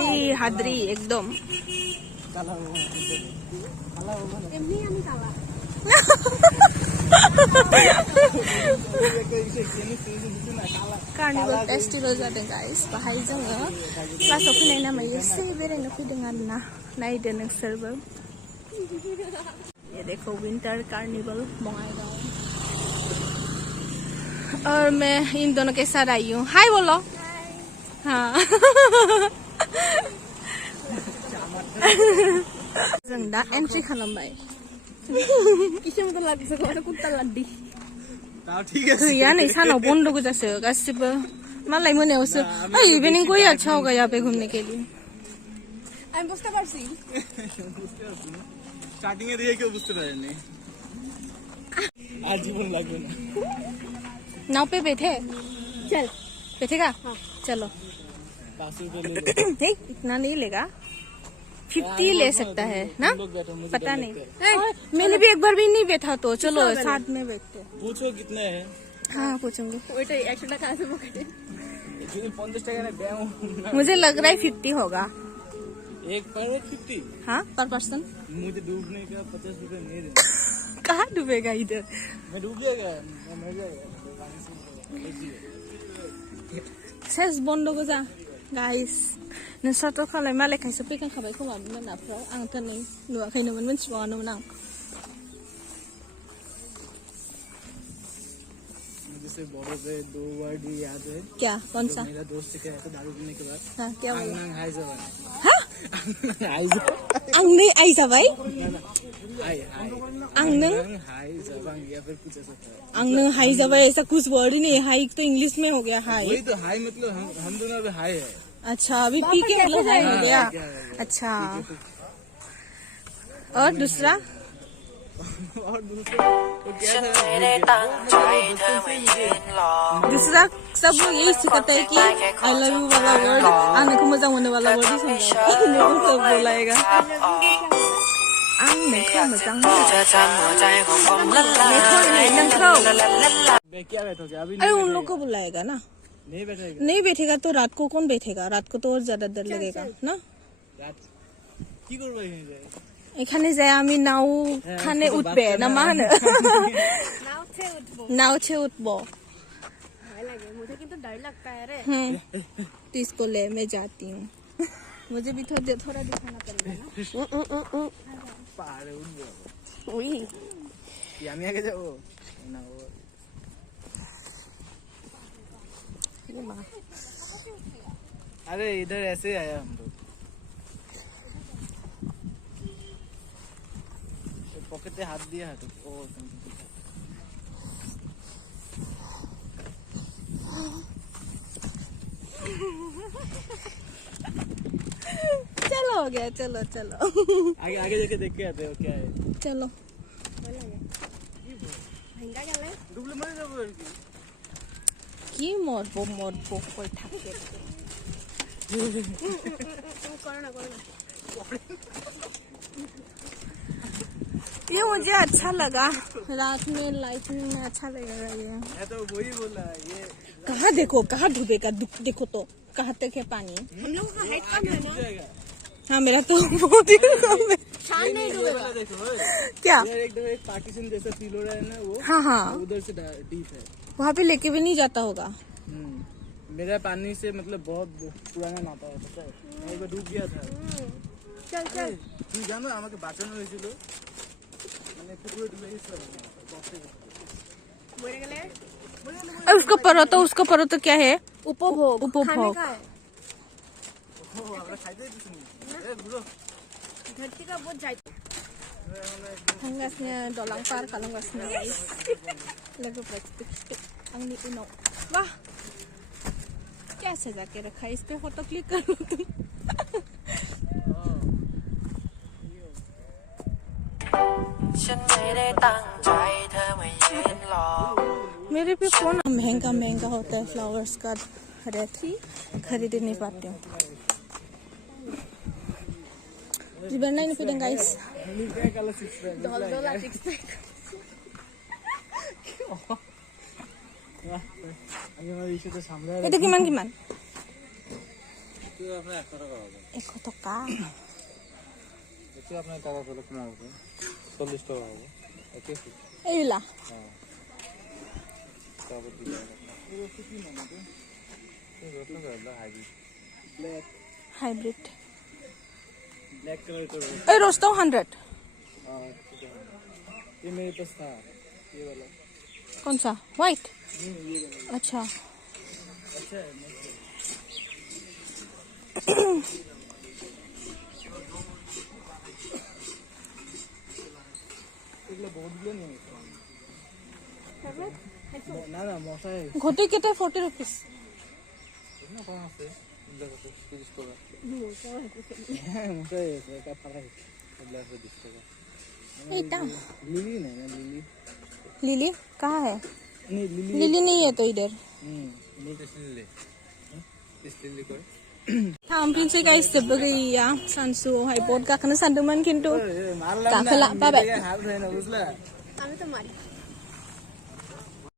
এই হাদ্রি একদম carnival festival जादों गाइस बाहाय जोङो क्लासाव फैनाय नामै एसे बेरायनो फैदों आरोना नायदो नोंसोरबो ये देखो विंटर कार्निवल बङाइगांव और मैं इन दोनों के साथ आई हूँ हाय बोलो हाँ जों दा एंट्री खालामबाय किसे मत लागसो आरो कुत्ता लाद्दि गैया नै सानाव बन्द गोजासो गासिबो मालाय मोनायावसो ओइ इवनिंग कोई अच्छा होगा यहाँ पे घूमने के लिए আমি বুঝতে পারছি স্টার্টিং এ দিয়ে কেউ বুঝতে পারেনি আর জীবন লাগবে না नाव पे बैठे चल बैठेगा हाँ। चलो 5 रुपए इतना नहीं लेगा 50 ले सकता है ना पता नहीं मैंने भी एक बार भी नहीं बैठा तो चलो साथ में बैठते पूछो कितने हैं हाँ पूछूंगी मुझे लग रहा है 50 होगा एक पर 50 हाँ पर पर्सन मुझे डूबने का 50 रुपए नहीं देना कहाँ डूबेगा इधर मैं डूब जाएगा सेस बन्द गोजा गाइस नोंस्राथ' खालाय मालाय खायसे फैखांखाबाय खोमा मोनाफ्राव आंथ' नै नुवाखैनोमोन मिन्थिबावानोमोन आं मुझे बड़े से 2 वर्ड भी याद है क्या कौन सा मेरा दोस्त कहता था दारू पीने के बाद हां क्या बोला हाय जवान हां आंनो आई जाबाय आंनो हाय जवान या फिर कुछ ऐसा था आंनो हाय जाबाय ऐसा कुछ वर्ड ही नहीं हाय तो इंग्लिश में हो गया हाय वही तो हाय मतलब हम दोनों भी हाय है अच्छा अभी पी के मतलब हाय हो गया अच्छा और दूसरा दूसरा सब लोग यही सिखाते हैं कि आई लव यू वाला वर्ड आने को मजा होने वाला वर्ड ही समझाओ सब बोलाएगा अरे उन लोग को बुलाएगा ना नहीं बैठेगा तो रात को कौन बैठेगा रात को तो और ज्यादा डर लगेगा ना এখানে যায় আমি নাও খানে উঠবে না মা না नाव से उठबो भय लगे मुझे किंतु डर लगता है रे तो इसको ले मैं जाती हूँ मुझे भी थोड़ा दिखाना पड़ेगा ना पहाड़ उठबो उई यामी आगे जाओ ना वो अरे इधर ऐसे आया हम लोग पॉकेट में हाथ दिया है तो ओ चलो हो गया चलो चलो आगे आगे जाके देख के आते हो क्या है चलो महंगा क्या है डुबले मर जाओ की मरबो कोई ठाके करना ये मुझे अच्छा लगा रात में लाइटिंग में अच्छा लगेगा ये मैं तो वही बोला ये कहाँ देखो कहाँ डूबेगा देखो तो कहाँ तक है पानी हम लोगों का हाइट कम है ना हाँ मेरा तो बहुत ही कम है नहीं डूबेगा देखो क्या एकदम एक पार्टीशन जैसा फील हो रहा है ना वो हाँ हाँ उधर से डीप है वहाँ पे लेके भी नहीं जाता होगा मेरा पानी से मतलब बहुत पुराना नाता है पता है मैं एक बार डूब गया था चल चल तुम जानो আমাকে বাঁচানো হয়েছিল মানে পুরো ডুবে গেছিল मर गए उसको परो तो क्या है उपभोग खाने का है धरती का बहुत जायत hangasnya dolang par kalunggasnya lagu praktik angni uno wah क्या सजा के रखा है इस पे फोटो क्लिक करो तुम मेरे पे कौन महंगा होता है फ्लावर्स का रहती खरीद नहीं पाते हूँ बनना ही नहीं पड़ेगा गाइस এটা কিমান 100 টকা এইলা हाइब्रिड ब्लैक कलर का ए रोज तो 100 ये मेरे पास था ये वाला कौन सा व्हाइट ये वाला अच्छा अच्छा है बहुत दिया नहीं ना ना मौसा है घोटी कितने 40 रुपीस ना कहाँ से इसको मौसा है का पता है ब्लैक से दिखेगा इतना लिली नहीं ना लिली लिली कहाँ है नहीं लिली नहीं है तो इधर लिली इस लिली को थांफिनसै गाइस जोबबोगैया सानसुआवहाय बट गाखोनो सानदोंमोन खिन्थु गाखोला बाबाय हाल है ना बुझला আমি তো মারি